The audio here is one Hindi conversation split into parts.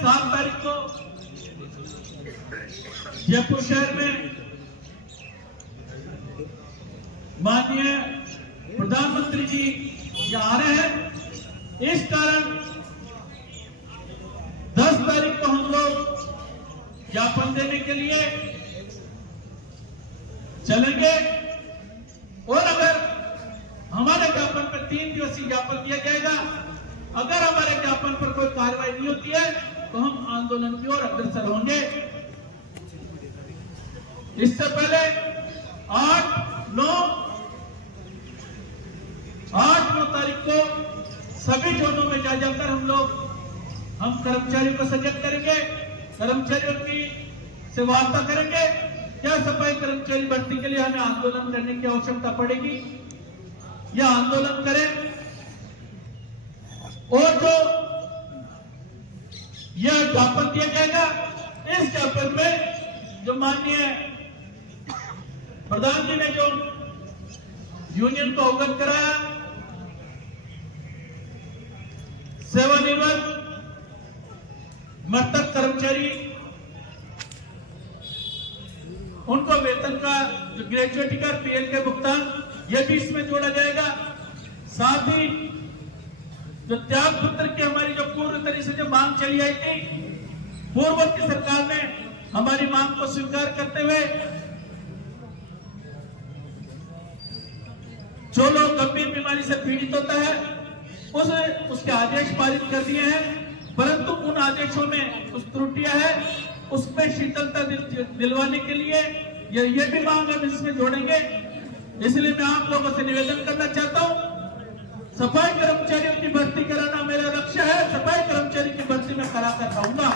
7 तारीख को जयपुर शहर में माननीय प्रधानमंत्री जी आ रहे हैं। इस कारण 10 तारीख को हम लोग ज्ञापन देने के लिए चलेंगे और अगर हमारे ज्ञापन पर 3 दिवसीय ज्ञापन दिया जाएगा, अगर हमारे ज्ञापन पर कोई कार्रवाई नहीं होती है तो हम आंदोलन की ओर अग्रसर होंगे। इससे पहले 8-9 तारीख को सभी जोनों में जा जाकर हम कर्मचारियों को सजग करेंगे, कर्मचारियों की से वार्ता करेंगे। क्या सफाई कर्मचारी भर्ती के लिए हमें आंदोलन करने की आवश्यकता पड़ेगी या आंदोलन करें? और जो यह ज्ञापन दिया जाएगा, इस ज्ञापन में जो माननीय प्रधान जी ने जो यूनियन को अवगत कराया, सेवानिवृत्त मृतक कर्मचारी उनको वेतन का जो ग्रेजुएटी का पीएल के भुगतान ये भी इसमें जोड़ा जाएगा। साथ ही जो त्याग पत्र की हमारी जो पूर्व तरीके से जो मांग चली आई थी, पूर्ववर्ती सरकार ने हमारी मांग को स्वीकार करते हुए जो लोग गंभीर बीमारी से पीड़ित होता है उसके आदेश पारित कर दिए हैं, परंतु उन आदेशों में कुछ त्रुटियां हैं, उसमें शीतलता दिलवाने के लिए ये भी मांग हम इसमें जोड़ेंगे। इसलिए मैं आप लोगों से निवेदन करना चाहता हूं, सफाई कर्मचारियों की भर्ती कराना मेरा लक्ष्य है। सफाई कर्मचारी की भर्ती में करा कर रहूंगा,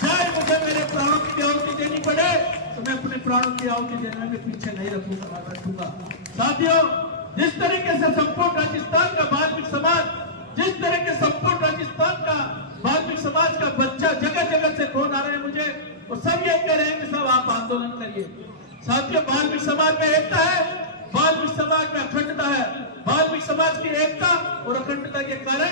चाहे मुझे मेरे प्राणों की आहुति देनी पड़े तो मैं अपने प्राणों की आहुति देने में पीछे नहीं रखूंगा। साथियों, जिस तरीके से संपूर्ण राजस्थान का वाल्मीकि समाज, जिस तरह के संपूर्ण राजस्थान का वाल्मीकि समाज का बच्चा जगह जगह से फोन आ रहे हैं मुझे, और सब ये कह रहे हैं कि सब आप आंदोलन करिए। साथियों, वाल्मीकि समाज में एकता है, वाल्मीकि समाज में अखंडता है। वाल्मीकि समाज की एकता और अखंडता के कारण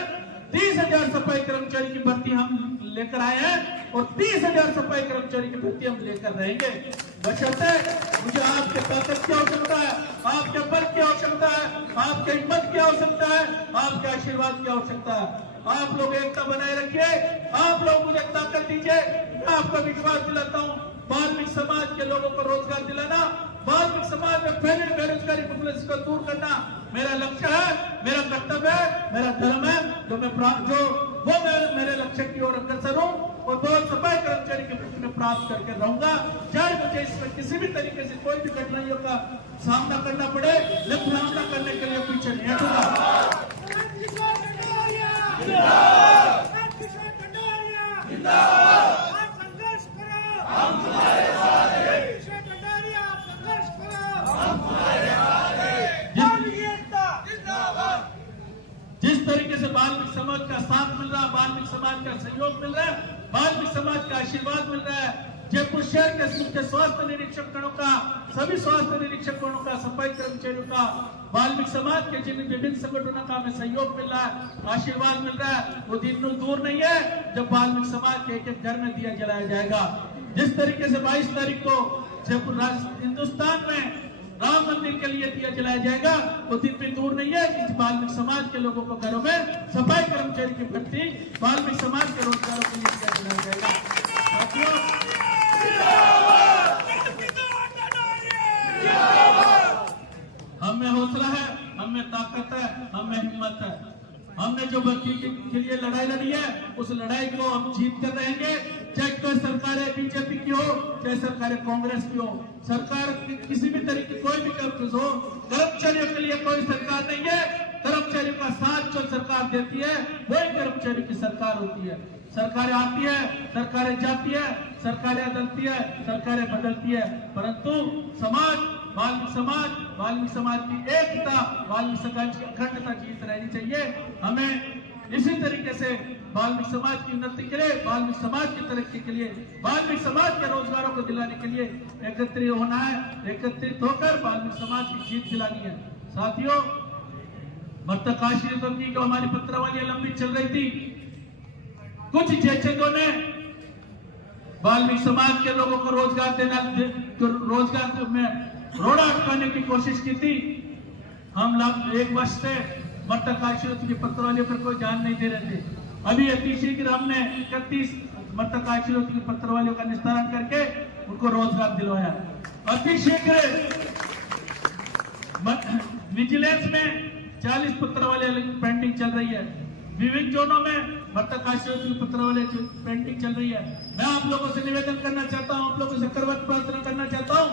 30,000 सफाई कर्मचारी की भर्ती हम लेकर आए हैं और 30,000 सफाई कर्मचारी की भर्ती हम लेकर रहेंगे। बशर्ते मुझे आपके ताकत की आवश्यकता है, आपके बल की आवश्यकता है, आपके हिम्मत की आवश्यकता है, आपके आशीर्वाद की आवश्यकता है। आप लोग एकता बनाए रखिए, आप लोग मुझे ताकत दीजिए। मैं आपको विश्वास दिलाता हूँ, वाल्मीकि समाज के लोगों को रोजगार दिलाना, वाल्मीकि समाज में फैले बेरोजगारी को दूर करना मेरा लक्ष्य है, मेरा कर्तव्य है, मेरा धर्म है। मेरे लक्ष्य की ओर अग्रसर हूँ और बहुत सफाई कर्मचारी की वृत्ति में प्राप्त करके रहूंगा। चाहे मुझे इसमें किसी भी तरीके से कोई भी कठिनाइयों का सामना करना पड़े, लेकिन सामना करने के लिए पीछे नहीं हटूंगा। जिस तरीके से वाल्मीकि समाज का साथ मिल रहा है, वाल्मीकि समाज का सहयोग मिल रहा है, वाल्मीकि समाज का आशीर्वाद मिल रहा है, जयपुर शहर के मुख्य स्वास्थ्य निरीक्षकों का, सभी स्वास्थ्य निरीक्षकों का, सफाई कर्मचारियों का, वाल्मीकि समाज के जिन विभिन्न संगठनों का हमें सहयोग मिल रहा है, आशीर्वाद मिल रहा है, वो दिन दूर नहीं है जब वाल्मीकि समाज के एक घर में दिया जलाया जाएगा। जिस तरीके से 22 तारीख को जयपुर हिंदुस्तान में राम मंदिर के लिए दिया जलाया जाएगा, वो दिन भी दूर नहीं है कि वाल्मीकि समाज के लोगों को घरों में सफाई कर्मचारी की भर्ती वाल्मीकि समाज के रोजगारों के लिए दिया जलाया जाएगा। हम में हौसला है, हम में ताकत है, हम में हिम्मत है। हमने जो भर्ती के लिए लड़ाई लड़ी है, उस लड़ाई को हम जीत कर रहेंगे। चाहे कोई सरकारें बीजेपी की हो, चाहे सरकारें कांग्रेस की हो, सरकार किसी भी तरीके कोई भी हो, कर्मचारियों के लिए कोई सरकार नहीं है। कर्मचारियों का साथ जो सरकार देती है वही कर्मचारियों की सरकार होती है। सरकारें आती है, सरकारें जाती है, सरकारें बदलती है, सरकारें बदलती है, परंतु समाज, वाल्मीकि समाज की एकता, वाल्मीकि समाज की अखंडता जीत रहनी चाहिए। हमें इसी तरीके से वाल्मीकि समाज की उन्नति के लिए, वाल्मीकि समाज की तरक्की के लिए, वाल्मीकि समाज के रोजगारों को दिलाने के लिए एकत्रित होना है। एकत्रित होकर वाल्मीकि समाज की जीत दिलानी है। साथियों, मृतक आश्रितों की जो हमारी पत्रावली लंबी चल रही थी, कुछ जेचेदों ने वाल्मीकि समाज के लोगों को रोजगार देना, रोजगार में रोड़ा अटकाने की कोशिश की थी। हम लोग 1 वर्ष से मृतक आश्रित के पत्रवालियों पर कोई ध्यान नहीं दे रहे थे। अभी अति शीघ्र हमने 31 मृतक आश्रित के पत्रवालियों का निस्तारण करके उनको रोजगार दिलवाया। अति शीघ्र विजिलेंस में 40 पत्रवाले पेंडिंग चल रही है। विभिन्न जोनों में मृतक आश्रित पत्रवाले पेंडिंग चल रही है। मैं आप लोगों से निवेदन करना चाहता हूं, आप लोगों से करवट प्रार्थना करना चाहता हूं,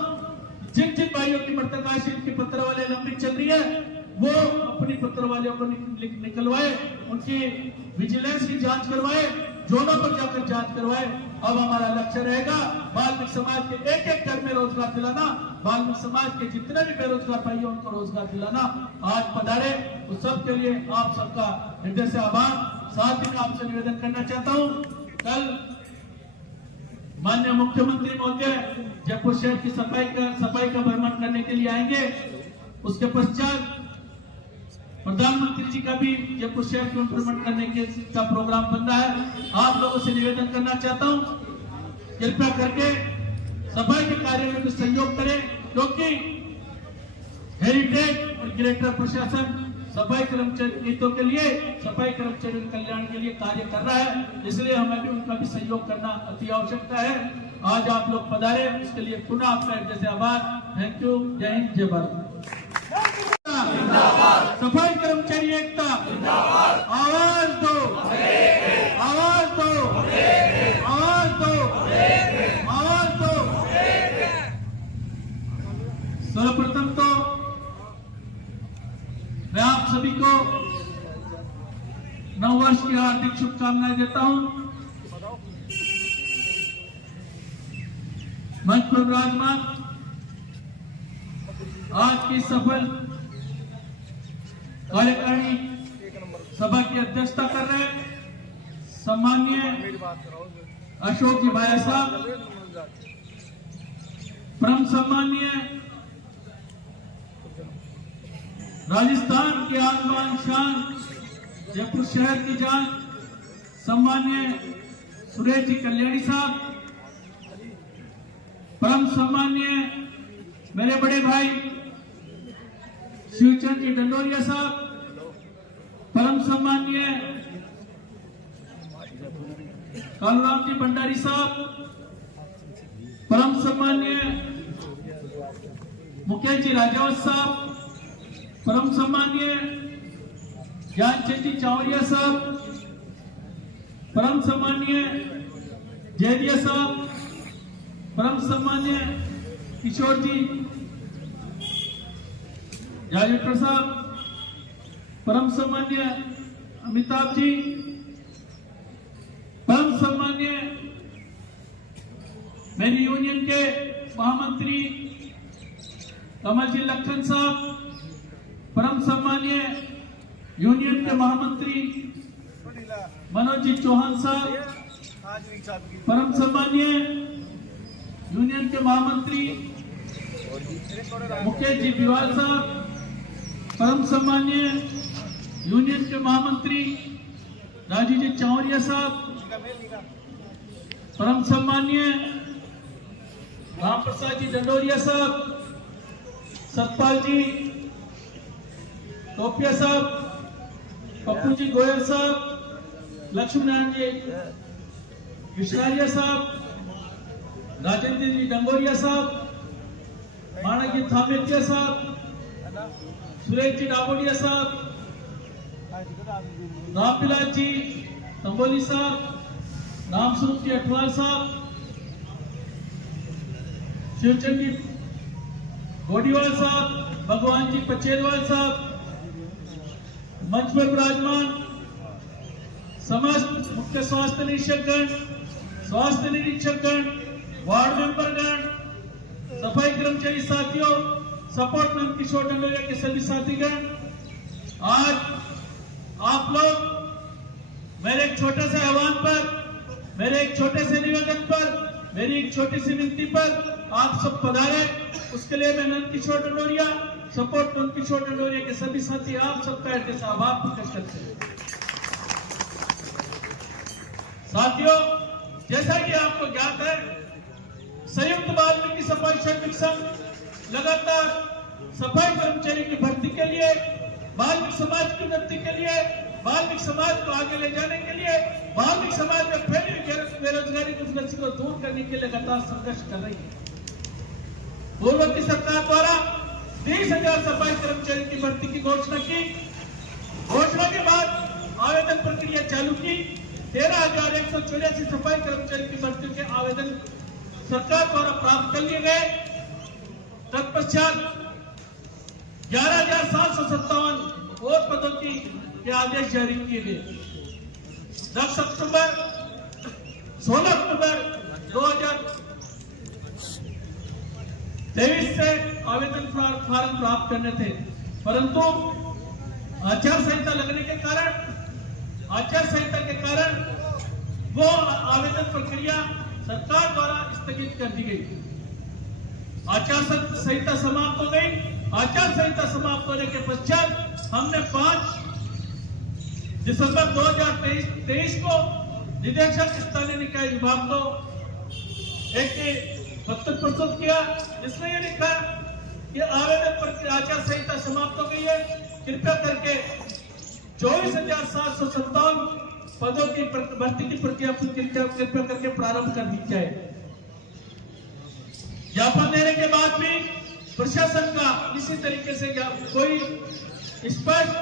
जिन जिन भाइयों की मृतक आश्रित की पत्रवाले लंबी चल रही है वो अपनी पत्रवालियों को निकलवाए, उनकी विजिलेंस की जांच करवाए, जोनों पर जाकर जांच करवाए। अब हमारा लक्ष्य रहेगा वाल्मीकि समाज के एक एक घर में रोजगार दिलाना, वाल्मीकि समाज के जितने भी बेरोजगार भाई उनको रोजगार दिलाना। आज पधारे उस सब के लिए आप सबका हृदय से आभार। साथ ही मैं आपसे निवेदन करना चाहता हूं, कल माननीय मुख्यमंत्री महोदय जयपुर शहर की सफाई का भ्रमण करने के लिए आएंगे। उसके पश्चात प्रधानमंत्री जी का भी जयपुर शहर को भ्रमण करने का प्रोग्राम बन रहा है। आप लोगों से निवेदन करना चाहता हूं, कृपया करके सफाई के कार्य में भी सहयोग करें, क्योंकि हेरिटेज और ग्रेटर प्रशासन सफाई कर्मचारी हितों के लिए, सफाई कर्मचारियों के कल्याण के लिए कार्य कर रहा है, इसलिए हमें भी उनका भी सहयोग करना अति आवश्यकता है। आज आप लोग पधारे, उसके लिए पुनः आपका हृदय से आभार। Thank you. जय हिंद, जय भारत। सफाई कर्मचारी एकता, आवाज दो, आवाज दो, आवाज दो, आवाज दो। सर्वप्रथम तो मैं आप सभी को नववर्ष की हार्दिक शुभकामनाएं देता हूं। मंच पर विराजमान आज की सफल कार्यकारिणी सभा की अध्यक्षता कर रहे सम्माननीय अशोक जी भाया साहब, परम सम्माननीय राजस्थान के आन शान जयपुर शहर की जान सम्माननीय सुरेश जी कल्याणी साहब, परम सम्माननीय मेरे बड़े भाई शिवचंद जी डंडोरिया साहब, परम सम्माननीय कालूराम जी भंडारी साहब, परम सम्माननीय मुकेश जी राजावत साहब, परम सम्माननीय ज्ञानचंद जी चावड़िया साहब, परम सम्माननीय जयदिया साहब, परम सम्माननीय किशोर जी जावेडकर साहब, परम सम्माननीय अमिताभ जी, परम सम्माननीय मेरी यूनियन के महामंत्री कमल जी लखन साहब, परम सम्माननीय यूनियन के महामंत्री मनोज जी चौहान साहब, परम सम्माननीय यूनियन के महामंत्री मुकेश जी बिवाल साहब, परम सम्माननीय यूनियन के महामंत्री राजीव जी चावड़िया साहब, परम सम्माननीय राम प्रसाद जी डंडोरिया साहब, सतपाल जी टोपिया साहब, पप्पू जी गोयल साहब, लक्ष्मी नारायण जी विश्रारिया साहब, राजेंद्र जी डंगोरिया साहब, माणक जी थामेतिया साहब, सुरेश जी डाबोडिया साहब, रामविलास जी तंबोली साहब, रामस्वरूप जी अठवाल साहब, शिवचंद जी गोडीवाल साहब, भगवान जी पचेलवाल साहब, मंच पर विराजमान समस्त मुख्य स्वास्थ्य निरीक्षकगण, स्वास्थ्य निरीक्षकगण, वार्ड मेंबरगण, सफाई कर्मचारी साथियों, सपोर्ट मैन किशोर डंडोरिया के सभी साथीगण, आज आप लोग मेरे एक छोटे से आह्वान पर, मेरे एक छोटे से निवेदन पर, मेरी एक छोटी सी विनती पर आप सब पधारे, उसके लिए मैं नंद किशोर डंडोरिया, सपोर्ट नंद किशोर डंडोरिया के सभी साथी आप सबका हृदय से आभार प्रकट करते हैं। साथियों, जैसा कि आपको ज्ञात है, संयुक्त वाल्मीकि सफाई श्रमिक संघ लगातार सफाई कर्मचारी की भर्ती के लिए, वाल्मीकि समाज की उन्नति के लिए, वाल्मीकि समाज को आगे ले जाने के लिए, वाल्मीकि समाज में फैली हुई बेरोजगारी को दूर करने के लिए लगातार संघर्ष कर रही है। पूर्व की सरकार द्वारा 30,000 सफाई कर्मचारी की भर्ती की घोषणा की। घोषणा के बाद आवेदन प्रक्रिया चालू की। 13,184 सफाई कर्मचारी की भर्ती के आवेदन सरकार द्वारा प्राप्त कर लिए गए। तत्पश्चात 11,757 और पदों के आदेश जारी किए गए। 10 अक्टूबर 16 अक्टूबर 2023 से आवेदन फार्म प्राप्त करने थे, परंतु आचार संहिता लगने के कारण वो आवेदन प्रक्रिया सरकार द्वारा स्थगित कर दी गई। आचार संहिता समाप्त हो गई। आचार संहिता समाप्त होने के पश्चात हमने 5 दिसंबर 2023 को निदेशक स्थानीय निकाय विभाग को एक पत्र प्रस्तुत किया, जिसमें यह लिखा कि आवेदन प्रक्रिया आचार संहिता समाप्त हो गई है, कृपया करके 24,757 पदों की भर्ती की प्रक्रिया कृपया करके प्रारंभ कर दी जाए। ज्ञापन देने के बाद भी प्रशासन का किसी तरीके से कोई स्पष्ट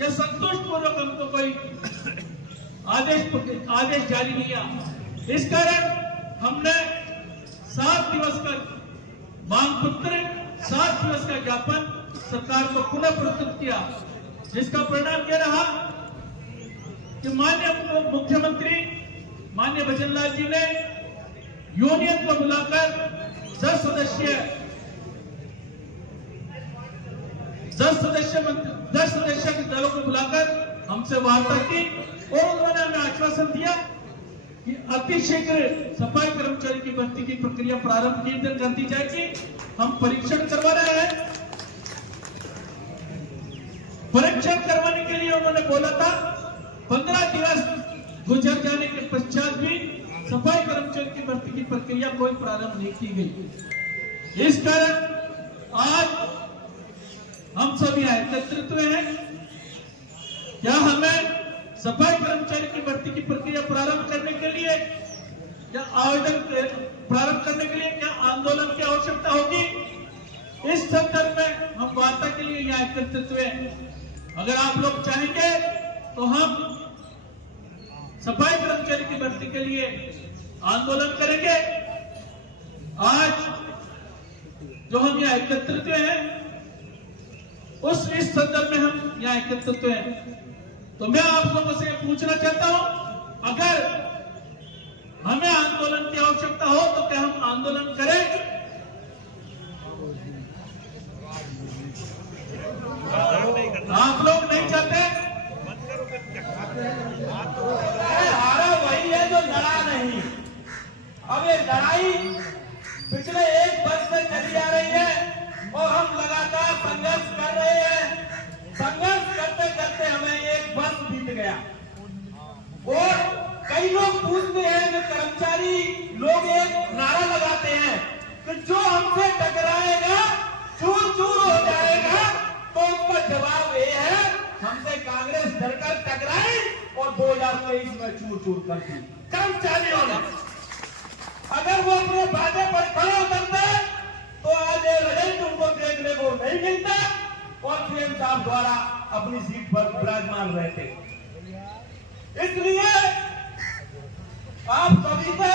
या संतोषपूर्वक हमको कोई आदेश जारी नहीं किया। इस कारण हमने 7 दिवस का मांग पत्र, 7 दिवस का ज्ञापन सरकार को पुनः प्रस्तुत किया, जिसका परिणाम यह रहा कि माननीय मुख्यमंत्री माननीय भजन लाल जी ने यूनियन को बुलाकर 10 सदस्य के दलों को बुलाकर हमसे वार्ता की और उन्होंने हमें आश्वासन दिया कि अतिशीघ्र सफाई कर्मचारी की भर्ती की प्रक्रिया प्रारंभ कर दी जाएगी। हम परीक्षण करवा रहे हैं। परीक्षण करवाने के लिए उन्होंने बोला था। 15 दिवस गुजर जाने के पश्चात भी सफाई कर्मचारी की भर्ती की प्रक्रिया कोई प्रारंभ नहीं की गई। इस कारण आज हम सभी एकत्रित हुए हैं। क्या हमें सफाई कर्मचारी की भर्ती की प्रक्रिया प्रारंभ करने के लिए या आवेदन प्रारंभ करने के लिए क्या आंदोलन की आवश्यकता होगी? इस संदर्भ में हम वार्ता के लिए यहाँ एकत्रित हुए। अगर आप लोग चाहेंगे तो हम सफाई कर्मचारी की भर्ती के लिए आंदोलन करेंगे। आज जो हम यहाँ एकत्रित हुए हैं इस संदर्भ में हम यहाँ एकत्रित हुए हैं। तो मैं आप लोगों से पूछना चाहता हूं, अगर हमें आंदोलन की आवश्यकता हो तो क्या हम आंदोलन करें? आप लोग नहीं चाहते? हारा वही है जो लड़ा नहीं। अब ये लड़ाई पिछले 1 वर्ष से चली आ रही है और हम लगातार संघर्ष कर रहे हैं। संघर्ष करते करते हमें 1 वर्ष बीत गया और कई लोग पूछते हैं जो कर्मचारी लोग एक नारा लगाते हैं कि जो हमसे टकराएगा चूर चूर हो जाएगा। तो उसका जवाब ये है, हमसे कांग्रेस डरकर टकराई और 2023 में चूर चूर कर दी कर्मचारियों ने। अगर वो अपने वादे पर खड़े उतरते तो आज ये रिजल्ट उनको देखने को नहीं मिलता और सीएम साहब द्वारा अपनी सीट पर विराजमान रहते। इसलिए आप सभी से